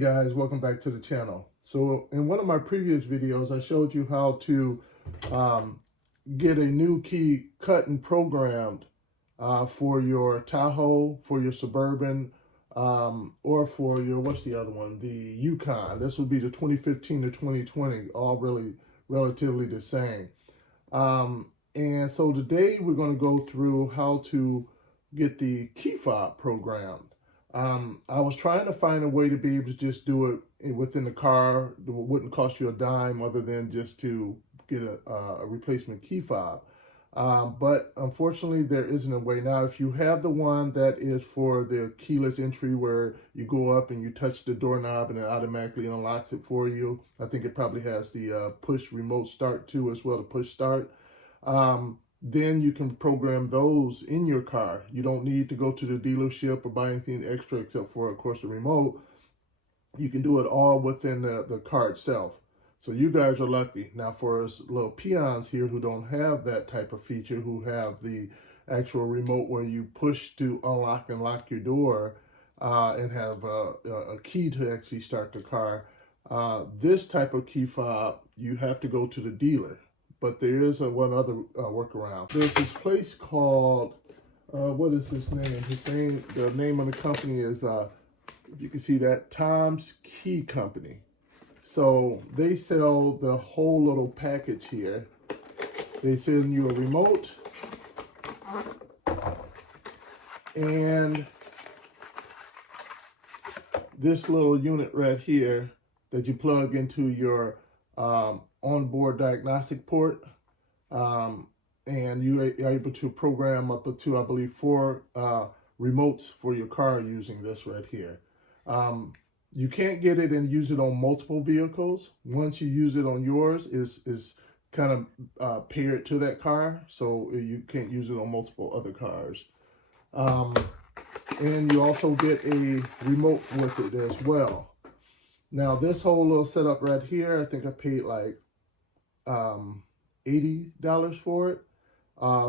guys, welcome back to the channel. So in one of my previous videos, I showed you how to get a new key cut and programmed for your Tahoe, for your Suburban, or for your, what's the other one? The Yukon. This would be the 2015 to 2020, all really relatively the same. And so today we're going to go through how to get the key fob programmed. I was trying to find a way to be able to just do it within the car. It wouldn't cost you a dime other than just to get a replacement key fob. But unfortunately, there isn't a way. Now, if you have the one that is for the keyless entry where you go up and you touch the doorknob and it automatically unlocks it for you, I think it probably has the push remote start too as well, the push start. Then you can program those in your car. You don't need to go to the dealership or buy anything extra except for, of course, the remote. You can do it all within the car itself. So you guys are lucky. Now for us little peons here who don't have that type of feature, who have the actual remote where you push to unlock and lock your door and have a key to actually start the car, this type of key fob, you have to go to the dealer. But there is one other workaround. There's this place called, what is his name? The name of the company is, you can see that, Tom's Key Company. So they sell the whole little package here. They send you a remote and this little unit right here that you plug into your onboard diagnostic port, and you are able to program up to, I believe, 4 remotes for your car using this right here. You can't get it and use it on multiple vehicles. Once you use it on yours, is kind of paired to that car, so you can't use it on multiple other cars. And you also get a remote with it as well. Now this whole little setup right here, I think I paid like $80 for it,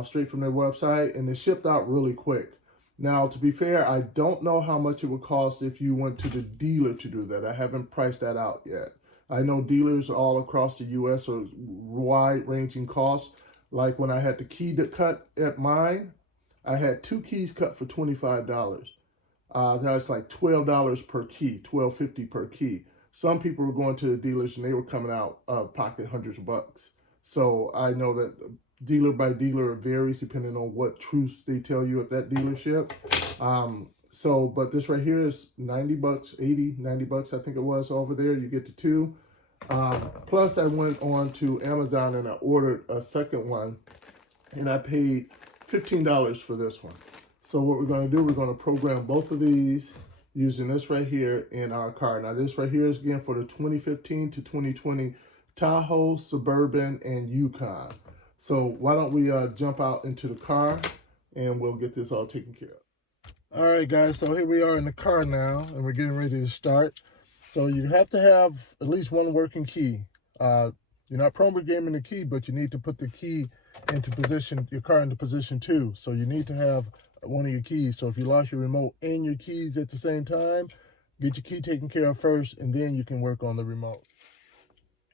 straight from their website, and it shipped out really quick. Now, to be fair, I don't know how much it would cost if you went to the dealer to do that. I haven't priced that out yet. I know dealers all across the U.S. are wide-ranging costs. Like when I had the key to cut at mine, I had 2 keys cut for $25. That's like $12 per key, $12.50 per key. Some people were going to the dealers and they were coming out pocket hundreds of bucks. So I know that dealer by dealer it varies depending on what truths they tell you at that dealership. But this right here is 90 bucks, 80, 90 bucks, I think it was over there. You get the 2. Plus I went on to Amazon and I ordered a second one and I paid $15 for this one. So what we're going to do, we're going to program both of these using this right here in our car. Now this right here is again for the 2015 to 2020 Tahoe, Suburban, and Yukon. So why don't we jump out into the car and we'll get this all taken care of. All right, guys, so here we are in the car now and we're getting ready to start. So you have to have at least one working key. You're not programming the key, but you need to put the key into position, your car into position 2. So you need to have one of your keys. So if you lost your remote and your keys at the same time, get your key taken care of first and then you can work on the remote.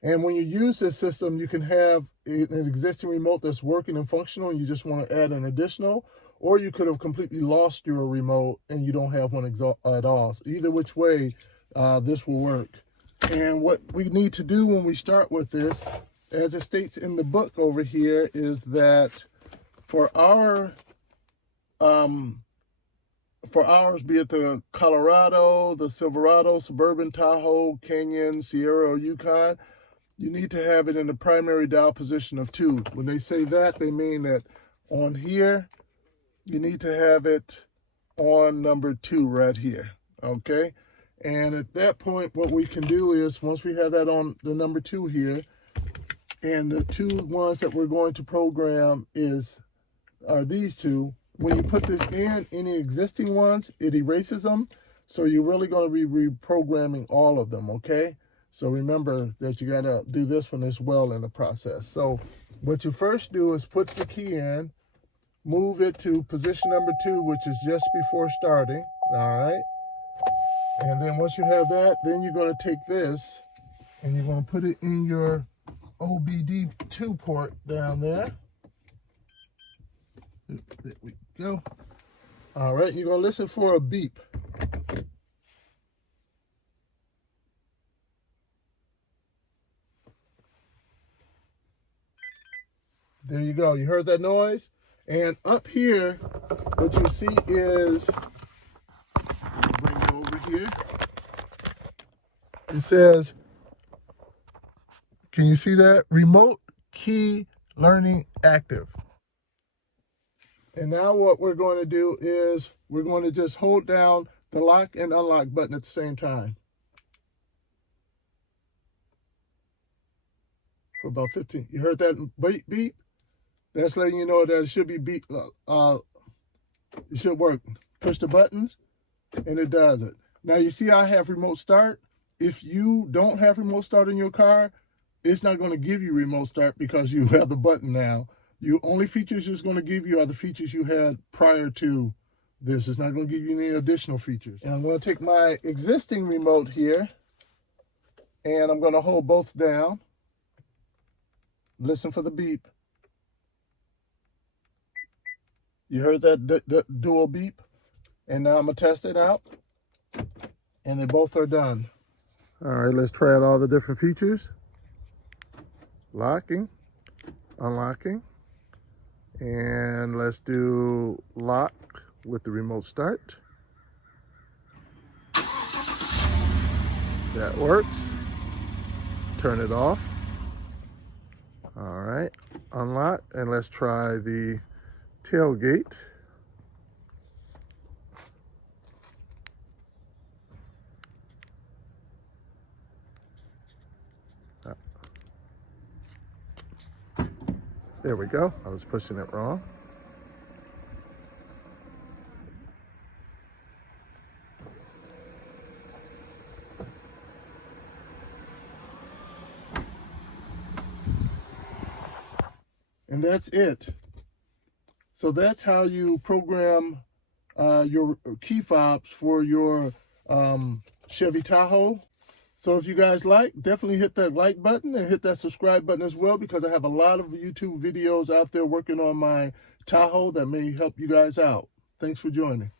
And when you use this system, you can have an existing remote that's working and functional and you just want to add an additional, or you could have completely lost your remote and you don't have one at all. So either which way, this will work. And what we need to do when we start with this, as it states in the book over here, is that for ours, be it the Colorado, the Silverado, Suburban, Tahoe, Canyon, Sierra, or Yukon, you need to have it in the primary dial position of 2. When they say that, they mean that on here, you need to have it on number 2 right here, okay? And at that point, what we can do is, once we have that on the number 2 here, and the 2 ones that we're going to program are these 2, when you put this in, any existing ones, it erases them. So you're really going to be reprogramming all of them, okay? So remember that you got to do this one as well in the process. So what you first do is put the key in, move it to position number 2, which is just before starting, all right? And then once you have that, then you're going to take this and you're going to put it in your OBD2 port down there. There we go. All right, you're going to listen for a beep. There you go. You heard that noise? And up here, what you see is, bring it over here. It says, can you see that? Remote key learning active. And now what we're going to do is we're going to just hold down the lock and unlock button at the same time. For about 15. You heard that beep beep? That's letting you know that it should be beep. It should work. Push the buttons and it does it. Now you see I have remote start. If you don't have remote start in your car, it's not going to give you remote start because you have the button now. The only features it's going to give you are the features you had prior to this. It's not going to give you any additional features. And I'm going to take my existing remote here and I'm going to hold both down. Listen for the beep. You heard that dual beep? And now I'm going to test it out. And they both are done. All right, let's try out all the different features. Locking, unlocking. And let's do lock with the remote start. That works. Turn it off. All right, unlock, and let's try the tailgate. There we go. I was pushing it wrong. And that's it. So that's how you program your key fobs for your Chevy Tahoe. So if you guys like, definitely hit that like button and hit that subscribe button as well, because I have a lot of YouTube videos out there working on my Tahoe that may help you guys out. Thanks for joining.